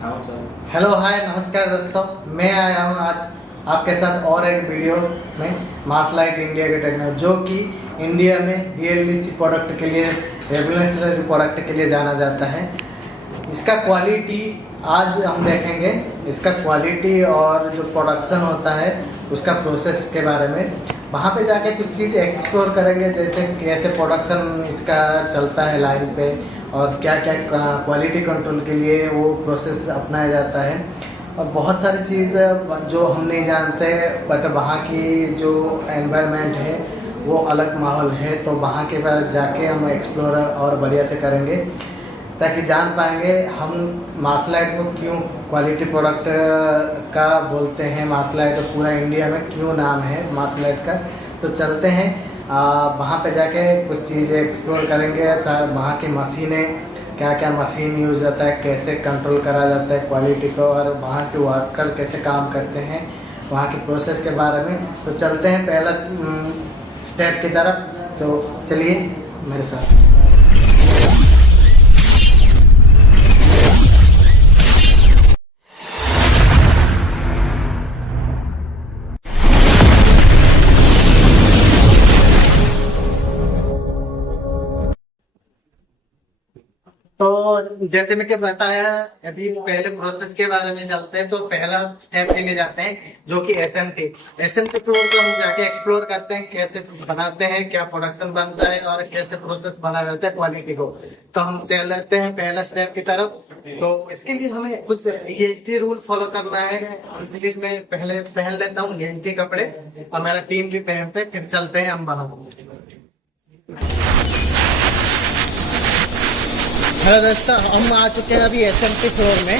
हाँ sir. Hello hi नमस्कार दोस्तों। मैं आया हूँ आज आपके साथ और एक वीडियो में मासलाइट इंडिया के टेक्नोलॉजी जो कि इंडिया में डीएलडीसी प्रोडक्ट के लिए रेवोल्यूशनरी प्रोडक्ट के लिए जाना जाता है। इसका क्वालिटी आज हम देखेंगे, इसका क्वालिटी और जो प्रोडक्शन होता है उसका प्रोसेस के बारे में वहाँ पे जाके कुछ चीज़ एक्सप्लोर करेंगे, जैसे कैसे प्रोडक्शन इसका चलता है लाइन पे और क्या क्या क्वालिटी कंट्रोल के लिए वो प्रोसेस अपनाया जाता है और बहुत सारी चीज़ जो हम नहीं जानते, बट वहाँ की जो एनवायरनमेंट है वो अलग माहौल है, तो वहाँ के बाद जाके हम एक्सप्लोर और बढ़िया से करेंगे ताकि जान पाएंगे हम मासलाइट को क्यों क्वालिटी प्रोडक्ट का बोलते हैं। मासलाइट पूरा इंडिया में क्यों नाम है मासलाइट का। तो चलते हैं वहाँ पे जाके कुछ चीज़ें एक्सप्लोर करेंगे, वहाँ की मशीनें क्या क्या मशीन यूज़ होता है, कैसे कंट्रोल करा जाता है क्वालिटी को, और वहाँ के वर्कर कैसे काम करते हैं, वहाँ के प्रोसेस के बारे में। तो चलते हैं पहला स्टेप की तरफ। तो चलिए मेरे साथ। तो जैसे मैं क्या बताया, अभी पहले प्रोसेस के बारे में चलते हैं। तो पहला स्टेप के लिए जाते हैं जो कि एसएमटी फ्लोर को हम जाके एक्सप्लोर करते हैं, कैसे चीज बनाते हैं, क्या प्रोडक्शन बनता है और कैसे प्रोसेस बना जाता है क्वालिटी को। तो हम चल लेते हैं पहला स्टेप की तरफ। तो इसके लिए हमें कुछ ईएचटी रूल फॉलो करना है, इसलिए मैं पहले पहन लेता हूँ ईएचटी कपड़े और मेरा टीम भी पहनते हैं, फिर चलते हैं हम बना। हेलो दोस्तों, हम आ चुके हैं अभी एसएमटी फ्लोर में,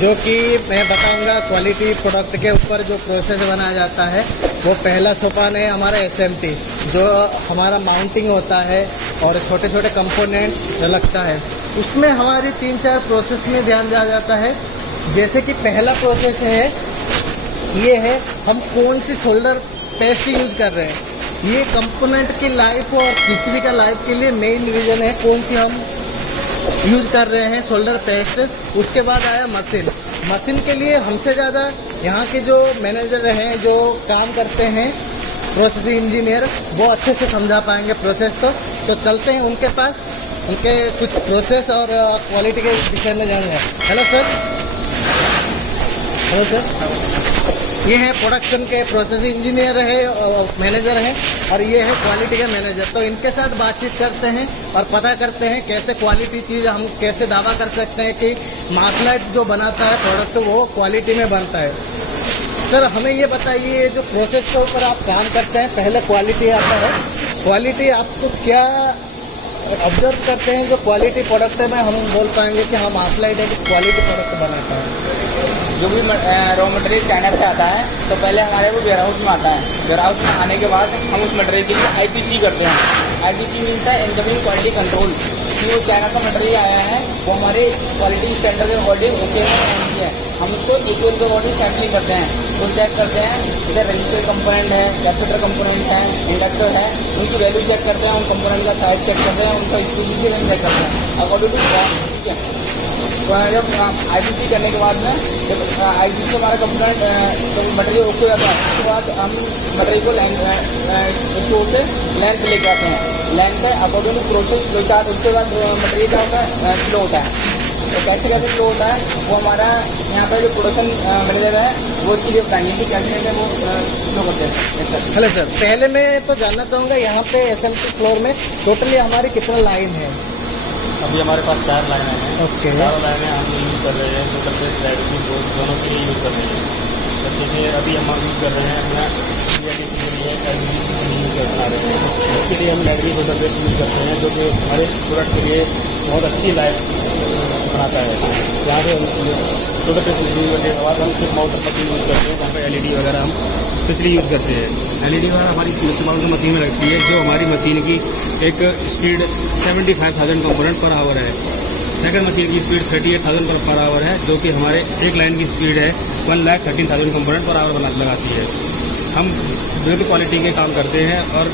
जो कि मैं बताऊंगा क्वालिटी प्रोडक्ट के ऊपर जो प्रोसेस बनाया जाता है। वो पहला सोपान है हमारा एसएमटी, जो हमारा माउंटिंग होता है और छोटे छोटे कंपोनेंट लगता है, उसमें हमारी 3-4 प्रोसेस में ध्यान दिया जाता है। जैसे कि पहला प्रोसेस है, ये है हम कौन सी सोल्डर पेस्ट यूज़ कर रहे हैं। ये कंपोनेंट की लाइफ और पीसीबी का लाइफ के लिए मेन रीज़न है कौन सी हम यूज कर रहे हैं सोल्डर पेस्ट। उसके बाद आया मशीन के लिए हमसे ज़्यादा यहाँ के जो मैनेजर हैं, जो काम करते हैं प्रोसेस इंजीनियर, वो अच्छे से समझा पाएंगे प्रोसेस को। तो चलते हैं उनके पास, उनके कुछ प्रोसेस और क्वालिटी के विषय में जानेंगे। Hello sir. Hello sir. ये है प्रोडक्शन के प्रोसेस इंजीनियर है और मैनेजर है, और ये है क्वालिटी के मैनेजर। तो इनके साथ बातचीत करते हैं और पता करते हैं कैसे क्वालिटी चीज़ हम कैसे दावा कर सकते हैं कि मासलाइट जो बनाता है प्रोडक्ट वो क्वालिटी में बनता है। सर हमें ये बताइए, जो प्रोसेस के ऊपर आप काम करते हैं, पहले क्वालिटी आता है, क्वालिटी आपको क्या ऑब्जर्व करते हैं जो क्वालिटी प्रोडक्ट में हम बोल पाएंगे कि हाँ मासलाइट है कि क्वालिटी प्रोडक्ट बनाता है। जो भी रॉ मटेरियल चाइना से आता है तो पहले हमारे वो वेयर हाउस में आता है। वेयर हाउस में आने के बाद हम उस मटेरियल के लिए आईपीसी करते हैं। आईपीसी मीन्स है इनकमिंग क्वालिटी कंट्रोल, कि वो चाइना का मटेरियल आया है वो हमारे क्वालिटी स्टैंडर्ड के अकॉर्डिंग ओके है, हम उसको इक्वल के अकॉर्डिंग सैम्पलिंग करते हैं। तो चेक करते हैं इधर रजिस्टर कंपोनेंट है, कैपेसिटर कंपोनेंट है, इंडक्टर है, उनकी वैल्यू चेक करते हैं, उन कंपोनेंट का साइज चेक करते हैं, उनका स्पेसिफिकेशन चेक करते हैं अकॉर्डिंग टू फॉर्म। ठीक है, तो जब आईपीसी करने के बाद में जब आईपीसी से हमारा कंपोनेंट तो मटेरियल ओके हो जाता है, उसके बाद हम मटेरियल को स्टोर से लेंथ लेके आते हैं। लेंथ है according to process flow chart. उसके बाद मटेरियल का हमें फ्लो होता है। तो कैसे कैसे फ्लो होता है वो हमारा यहाँ पर जो प्रोडक्शन मैनेजर है वो इसके लिए बताएंगे कि कैसे कैसे वो फ्लो करते हैं। हेलो सर, पहले मैं तो जानना चाहूँगा यहाँ पे एसएमटी फ्लोर में टोटली हमारी कितना लाइन है? अभी हमारे पास 4 लाइनें हैं। ओके। 4 लाइनें हम यूज़ कर रहे हैं, सोलर बेस्ड ड्राइविंग दोनों के लिए यूज़ कर रहे हैं। जैसे अभी हम यूज़ कर रहे हैं अपना डीएलडीसी के लिए यूज़ बना रहे हैं। इसके लिए हम लैगरी सोलर बेस्ड यूज़ करते हैं, जो कि हमारे प्रोडक्ट के लिए बहुत अच्छी लाइफ बनाता है। यहाँ पे सोलर बेस्ड यूज़ करने के बाद हम सिर्फ माउंटर मशीन यूज़ करते हैं, वहाँ पर एलईडी वगैरह हम स्पेशली यूज़ करते हैं। एलईडी वगैरह हमारी माउंटर मशीन में रखती है, जो हमारी मशीन की एक स्पीड 75,000 कंपोनेंट पर आवर है। सेकंड मशीन की स्पीड 38,000 पर आवर है, जो कि हमारे एक लाइन की स्पीड है 1,13,000 कंपोनेंट पर आवर लगाती है। हम विविध क्वालिटी के काम करते हैं और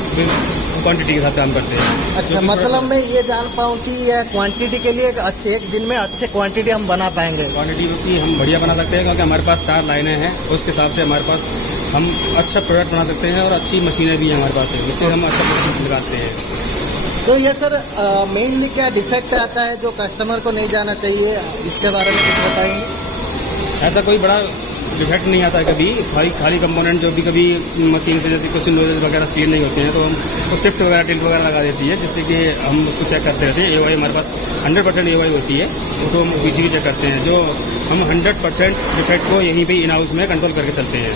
क्वांटिटी के साथ काम करते हैं। अच्छा, मतलब मैं ये जान पाऊँ कि ये क्वांटिटी के लिए एक दिन में अच्छे क्वांटिटी हम बना पाएंगे? क्वांटिटी की हम बढ़िया बना सकते हैं क्योंकि हमारे पास 4 लाइनें हैं, उसके हिसाब से हमारे पास हम अच्छा प्रोडक्ट बना सकते हैं और अच्छी मशीनें भी हैं हमारे पास, जिससे हम अच्छा प्रोडक्ट निकालते हैं। तो ये सर मेनली क्या डिफेक्ट आता है जो कस्टमर को नहीं जाना चाहिए, इसके बारे में कुछ बताएंगे? ऐसा कोई बड़ा डिफेक्ट नहीं आता है कभी, खाली कंपोनेंट जो भी कभी मशीन से जैसे कुछ नोजल वगैरह क्लीन नहीं होते हैं तो हम वो शिफ्ट वगैरह टिल्ट वगैरह लगा देती है, जिससे कि हम उसको चेक करते रहते हैं। AOI हमारे पास 100% AOI होती है, उसको हम पीछे भी चेक करते हैं, जो हम 100% डिफेक्ट को यहीं पे इन हाउस में कंट्रोल करके चलते हैं।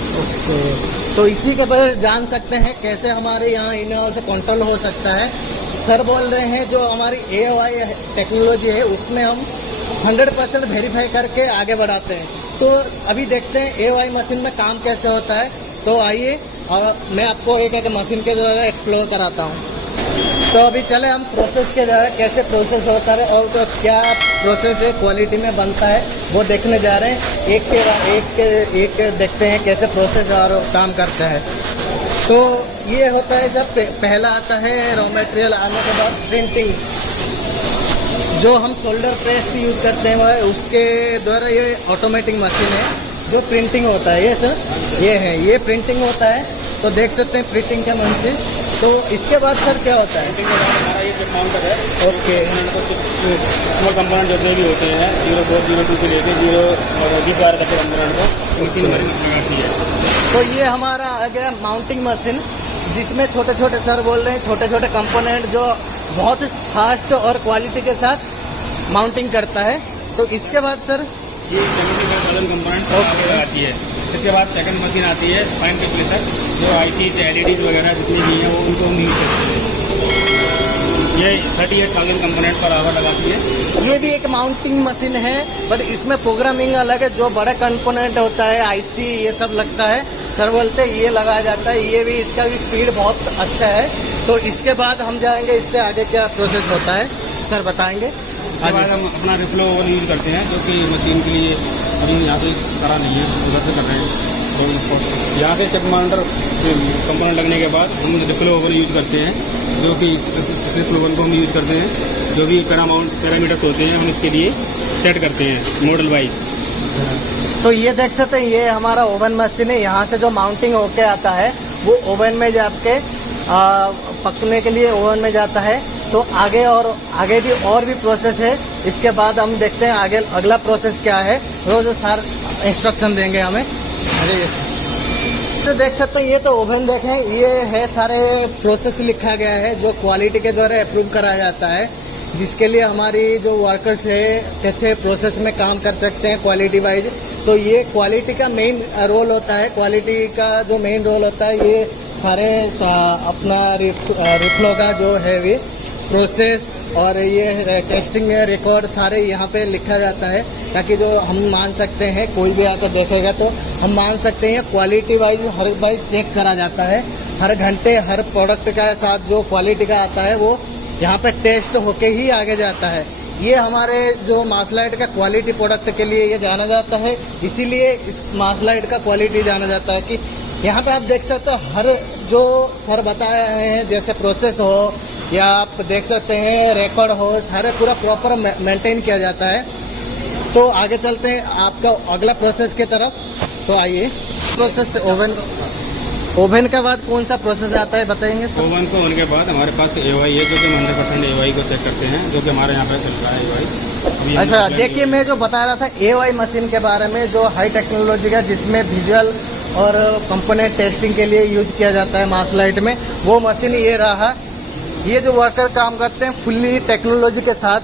तो इसी के बाद जान सकते हैं कैसे हमारे यहाँ इन हाउस कंट्रोल हो सकता है। सर बोल रहे हैं जो हमारी AOI टेक्नोलॉजी है उसमें हम 100% वेरीफाई करके आगे बढ़ाते हैं। तो अभी देखते हैं AOI मशीन में काम कैसे होता है। तो आइए मैं आपको एक एक मशीन के द्वारा एक्सप्लोर कराता हूँ। तो अभी चले हम प्रोसेस के द्वारा कैसे प्रोसेस होता है और तो क्या प्रोसेस है क्वालिटी में बनता है वो देखने जा रहे हैं। एक देखते हैं कैसे प्रोसेस और काम करता है। तो ये होता है जब पहला आता है रॉ मटेरियल आने के बाद प्रिंटिंग, जो हम शोल्डर प्रेस यूज़ करते हैं वह उसके द्वारा ये ऑटोमेटिक मशीन है जो प्रिंटिंग होता है। ये सर ये प्रिंटिंग होता है, तो देख सकते हैं प्रिंटिंग के मशीन। तो इसके बाद सर क्या होता है? हमारा ये जो काउंटर है, ओके, स्मॉल कंपोनेंट जितने भी होते हैं 04, 02 से लेकर 0 तक के कंपोनेंट को मशीन बनाती है। तो ये हमारा आ गया माउंटिंग मशीन, जिसमें छोटे छोटे सर बोल रहे हैं छोटे छोटे कंपोनेंट जो बहुत फास्ट और क्वालिटी के साथ माउंटिंग करता है। तो इसके बाद सर ये 75,000 कंपोनेंट आती है। इसके बाद सेकंड मशीन आती है फाइन पिच प्लेसर, जो IC LEDs वगैरह जितनी भी हैं वो उनको हम यूज़ करते हैं। ये 38,000 कंपोनेंट पर आवर लगाती है। ये भी एक माउंटिंग मशीन है, बट इसमें प्रोग्रामिंग अलग है। जो बड़ा कंपोनेंट होता है IC ये सब लगता है, सर बोलते हैं ये लगाया जाता है। ये भी इसका भी स्पीड बहुत अच्छा है। तो इसके बाद हम जाएंगे इससे आगे क्या प्रोसेस होता है सर बताएंगे। उसके बाद हम अपना रिफ्लो ओवन यूज़ करते हैं, जो कि मशीन के लिए अभी यहाँ से करा नहीं है, उधर से कर रहे हैं। यहाँ से चक माउंटर कंपोनेंट लगने के बाद हम रिफ्लो ओवन यूज़ करते हैं, जो कि इस रिफ्लो ओवन को हम यूज़ करते हैं। जो भी पैरामीटर्स होते हैं हम इसके लिए सेट करते हैं मॉडल वाइज। तो ये देख सकते हैं ये हमारा ओवन मशीन है। यहाँ से जो माउंटिंग होके आता है वो ओवन में जाके पकने के लिए ओवन में जाता है। तो आगे भी और भी प्रोसेस है। इसके बाद हम देखते हैं आगे अगला प्रोसेस क्या है, वो जो सर इंस्ट्रक्शन देंगे हमें। अरे तो देख सकते हैं ये तो ओवन देखें, ये है सारे प्रोसेस लिखा गया है जो क्वालिटी के द्वारा अप्रूव कराया जाता है, जिसके लिए हमारी जो वर्कर्स है कैसे प्रोसेस में काम कर सकते हैं क्वालिटी वाइज। तो ये क्वालिटी का मेन रोल होता है। क्वालिटी का जो मेन रोल होता है ये सारे अपना रिफ्लो का जो है वे प्रोसेस और ये टेस्टिंग रिकॉर्ड सारे यहाँ पे लिखा जाता है, ताकि जो हम मान सकते हैं कोई भी आकर देखेगा तो हम मान सकते हैं क्वालिटी वाइज हर बार चेक करा जाता है। हर घंटे हर प्रोडक्ट का साथ जो क्वालिटी का आता है वो यहाँ पे टेस्ट होके ही आगे जाता है। ये हमारे जो मासलाइट का क्वालिटी प्रोडक्ट के लिए ये जाना जाता है, इसीलिए इस मासलाइट का क्वालिटी जाना जाता है। कि यहाँ पे आप देख सकते हो हर जो सर बताए हैं जैसे प्रोसेस हो या आप देख सकते हैं रिकॉर्ड हो, सारे पूरा प्रॉपर मेंटेन किया जाता है। तो आगे चलते हैं आपका अगला प्रोसेस की तरफ। तो आइए प्रोसेस ओवन के बाद कौन सा प्रोसेस आता है बताएंगे? ओवन को होने के बाद हमारे पास AOI है, जो कि हम 100% AOI को चेक करते हैं, जो कि हमारे यहाँ पे चल रहा है AOI। अच्छा देखिए, मैं जो बता रहा था AOI मशीन के बारे में, जो हाई टेक्नोलॉजी का जिसमें विजुअल और कंपोनेंट टेस्टिंग के लिए यूज किया जाता है मासलाइट में, वो मशीन ये रहा। ये जो वर्कर काम करते हैं फुल्ली टेक्नोलॉजी के साथ,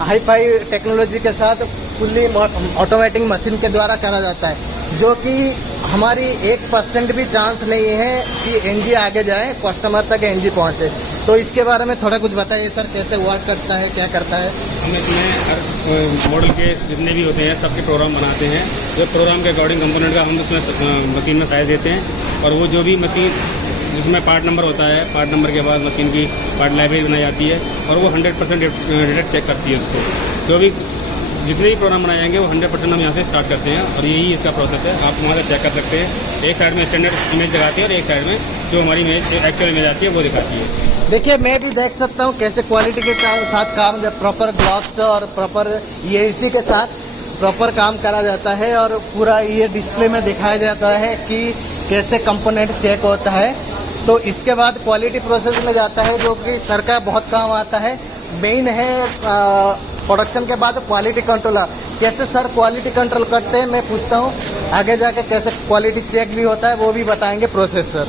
हाई फाई टेक्नोलॉजी के साथ फुल्ली ऑटोमेटिक मशीन के द्वारा करा जाता है, जो कि हमारी 1% भी चांस नहीं है कि NG आगे जाए, कस्टमर तक NG पहुंचे। तो इसके बारे में थोड़ा कुछ बताइए सर, कैसे वर्क करता है, क्या करता है? हम इसमें हर मॉडल के जितने भी होते हैं सबके प्रोग्राम बनाते हैं। जो प्रोग्राम के अकॉर्डिंग कंपोनेंट का हम उसमें मशीन में साइज देते हैं, और वो जो भी मशीन जिसमें पार्ट नंबर होता है, पार्ट नंबर के बाद मशीन की पार्ट लाइब्रेरी बनाई जाती है, और वो 100% डिटेक्ट चेक करती है उसको। जो भी जितने भी प्रोग्राम बनाए जाएंगे वो 100% हम यहाँ से स्टार्ट करते हैं और यही इसका प्रोसेस है। आप वहाँ से चेक कर सकते हैं। एक साइड में स्टैंडर्ड इमेज दिखाती है और एक साइड में जो हमारी इमेज एक्चुअल इमेज आती है वो दिखाती है। देखिए मैं भी देख सकता हूँ कैसे क्वालिटी के साथ काम, जब प्रॉपर ग्लव्स और प्रॉपर EHD के साथ प्रॉपर काम करा जाता है और पूरा ये डिस्प्ले में दिखाया जाता है कि कैसे कंपोनेंट चेक होता है। तो इसके बाद क्वालिटी प्रोसेस में जाता है, जो कि सर का बहुत काम आता है। मेन है प्रोडक्शन के बाद क्वालिटी कंट्रोलर। कैसे सर क्वालिटी कंट्रोल करते हैं मैं पूछता हूँ, आगे जाके कैसे क्वालिटी चेक भी होता है वो भी बताएंगे प्रोसेस सर।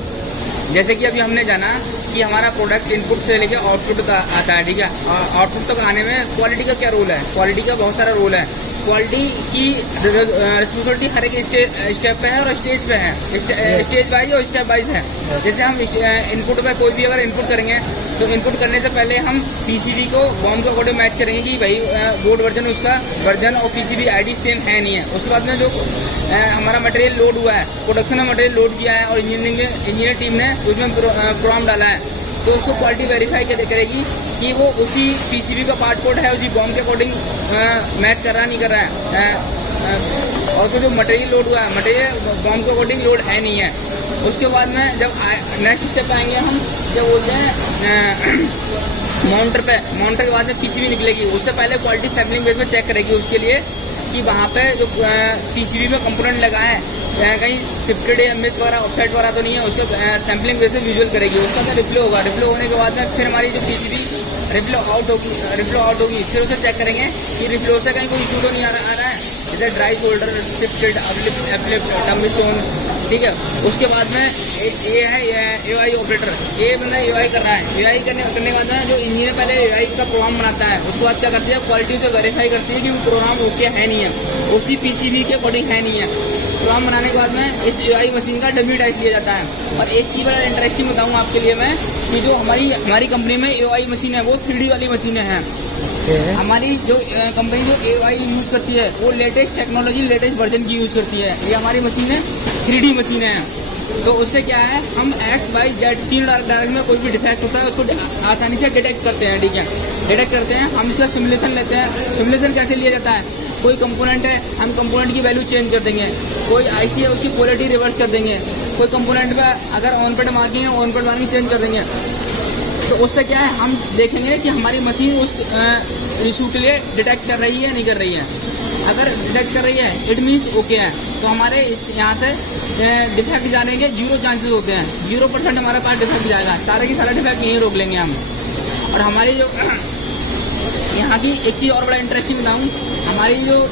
जैसे कि अभी हमने जाना कि हमारा प्रोडक्ट इनपुट से लेकर आउटपुट तक आता है, ठीक है। आउटपुट तक आने में क्वालिटी का क्या रोल है? क्वालिटी का बहुत सारा रोल है। क्वालिटी की रिस्पॉन्सिबिलिटी हर एक स्टेप पे है और स्टेज पे है, स्टेज वाइज और स्टेप वाइज है। जैसे हम इनपुट पे कोई भी अगर इनपुट करेंगे तो इनपुट करने से पहले हम PCB को बॉम के अकॉर्डिंग मैच करेंगे कि भाई बोर्ड वर्जन उसका वर्जन और PCB ID सेम है नहीं है। उसके बाद में जो हमारा मटेरियल लोड हुआ है, प्रोडक्शन में मटेरियल लोड किया है और इंजीनियर टीम ने उसमें प्रोग्राम डाला है, तो उसको क्वालिटी वेरीफाई करेगी कि वो उसी PCB का पार्ट कोड है, उसी बॉम के अकॉर्डिंग मैच कर रहा नहीं कर रहा है। और तो जो मटेरियल लोड हुआ है, मटेरियल बॉम के अकॉर्डिंग लोड है नहीं है। उसके बाद में जब नेक्स्ट स्टेप आएंगे हम, जब बोलते हैं माउंटर के बाद में PCB निकलेगी। उससे पहले क्वालिटी सैम्पलिंग बेस में चेक करेगी उसके लिए कि वहाँ पे जो PCB में कंपोनेंट लगा है कहीं शिफ्टेड MS वगैरह ऑफसेट वगैरह तो नहीं है, उसका सैम्पलिंग बेस में विजुअल करेगी। उसका क्या रिप्ले होगा, रिप्ले होने के बाद में फिर हमारी जो PCB रिप्ले आउट होगी, फिर उसे चेक करेंगे कि रिप्ले से कहीं कोई इशू तो नहीं आ रहा है, जैसे ड्राई शोल्डर, शिफ्टेड, अपलिफ्ट, टम स्टोन, ठीक है। उसके बाद में ये है AI ऑपरेटर, ये बंदा AI कर रहा है। AI करने के बाद में जो इंजीनियर पहले AI का प्रोग्राम बनाता है, उसके बाद क्या करती है, क्वालिटी से वेरीफाई करती है कि वो प्रोग्राम ओके है नहीं है, उसी PCB के अकॉर्डिंग है नहीं है। प्रोग्राम बनाने के बाद में इस AI मशीन का डमी टाइप लिया जाता है। और एक चीज़ बड़ा इंटरेस्टिंग बताऊँ आपके लिए मैं, कि जो हमारी कंपनी में AI मशीन है वो 3D वाली मशीनें हैं। हमारी जो कंपनी जो AI यूज़ करती है वो लेटेस्ट टेक्नोलॉजी, लेटेस्ट वर्जन की यूज़ करती है। ये हमारी मशीनें 3D मशीनें हैं। तो उससे क्या है, हम X, Y, Z 3 डायरेक्शन में कोई भी डिफेक्ट होता है उसको आसानी से डिटेक्ट करते हैं, ठीक है। डिटेक्ट करते हैं, हम इसका सिमुलेशन लेते हैं। सिमुलेशन कैसे लिया जाता है, कोई कंपोनेंट है, हम कंपोनेंट की वैल्यू चेंज कर देंगे। कोई IC है, उसकी पोलैरिटी रिवर्स कर देंगे। कोई कंपोनेंट पर अगर ऑन पेड मार्किंग है, ऑन पेड मार्किंग चेंज कर देंगे। तो उससे क्या है, हम देखेंगे कि हमारी मशीन उस इशू के लिए डिटेक्ट कर रही है नहीं कर रही है। अगर डिटेक्ट कर रही है इट मीन्स ओके है, तो हमारे इस यहाँ से डिफेक्ट जाने के 0 चांसेस होते हैं। 0% हमारे पास डिफेक्ट जाएगा, सारे के सारे डिफेक्ट यहीं रोक लेंगे हम। और हमारी जो यहाँ की एक चीज़ और बड़ा इंटरेस्टिंग बताऊँ, हमारी जो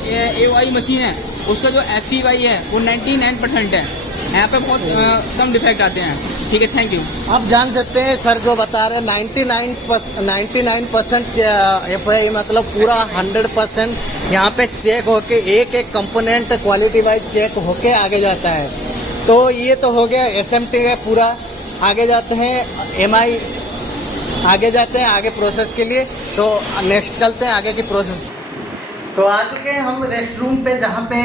AI मशीन है उसका जो FEY है वो 99% है। यहाँ पे बहुत कम डिफेक्ट आते हैं, ठीक है। Thank you. आप जान सकते हैं सर जो बता रहे हैं 99% FEY मतलब पूरा 100% यहाँ पे चेक होके एक एक कंपोनेंट क्वालिटी वाइज चेक होके आगे जाता है। तो ये तो हो गया SMT का पूरा। आगे जाते हैं MI, आगे जाते हैं आगे प्रोसेस के लिए। तो नेक्स्ट चलते हैं आगे की प्रोसेस। तो आ चुके हैं हम रेस्ट रूम पे, जहाँ पे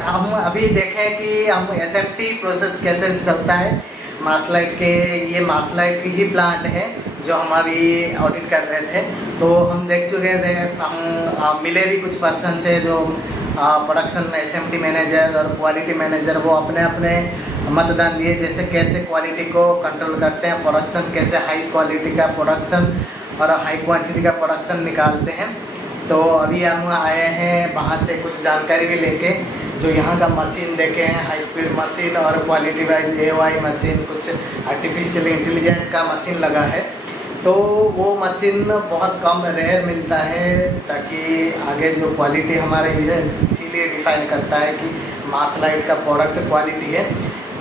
हम अभी देखें कि हम SMT प्रोसेस कैसे चलता है। मार्सलाइट के, ये मार्सलाइट की ही प्लांट है जो हम अभी ऑडिट कर रहे थे। तो हम देख चुके थे, हम मिले भी कुछ पर्सन से जो प्रोडक्शन में SMT मैनेजर और क्वालिटी मैनेजर, वो अपने अपने मतदान दिए जैसे कैसे क्वालिटी को कंट्रोल करते हैं, प्रोडक्शन कैसे हाई क्वालिटी का प्रोडक्शन और हाई क्वांटिटी का प्रोडक्शन निकालते हैं। तो अभी हम आए हैं वहाँ से कुछ जानकारी भी लेके, जो यहाँ का मशीन देखे हैं, हाई स्पीड मशीन और क्वालिटी वाइज AI मशीन, कुछ आर्टिफिशियल इंटेलिजेंट का मशीन लगा है। तो वो मशीन बहुत कम रेयर मिलता है, ताकि आगे जो क्वालिटी हमारे ये इसीलिए डिफाइन करता है कि मार्सलाइट का प्रोडक्ट क्वालिटी है।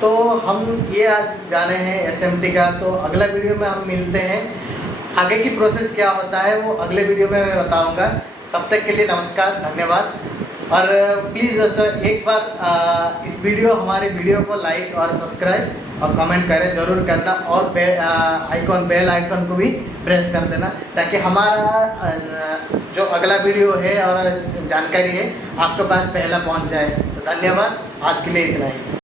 तो हम ये आज जाने हैं SMT का। तो अगला वीडियो में हम मिलते हैं, आगे की प्रोसेस क्या होता है वो अगले वीडियो में मैं बताऊंगा। तब तक के लिए नमस्कार, धन्यवाद। और प्लीज़ दोस्तों एक बार इस हमारे वीडियो को लाइक और सब्सक्राइब और कमेंट करें ज़रूर करना, और बेल आइकन को भी प्रेस कर देना, ताकि हमारा जो अगला वीडियो है और जानकारी है आपके पास पहला पहुंच जाए। तो धन्यवाद, आज के लिए इतना ही।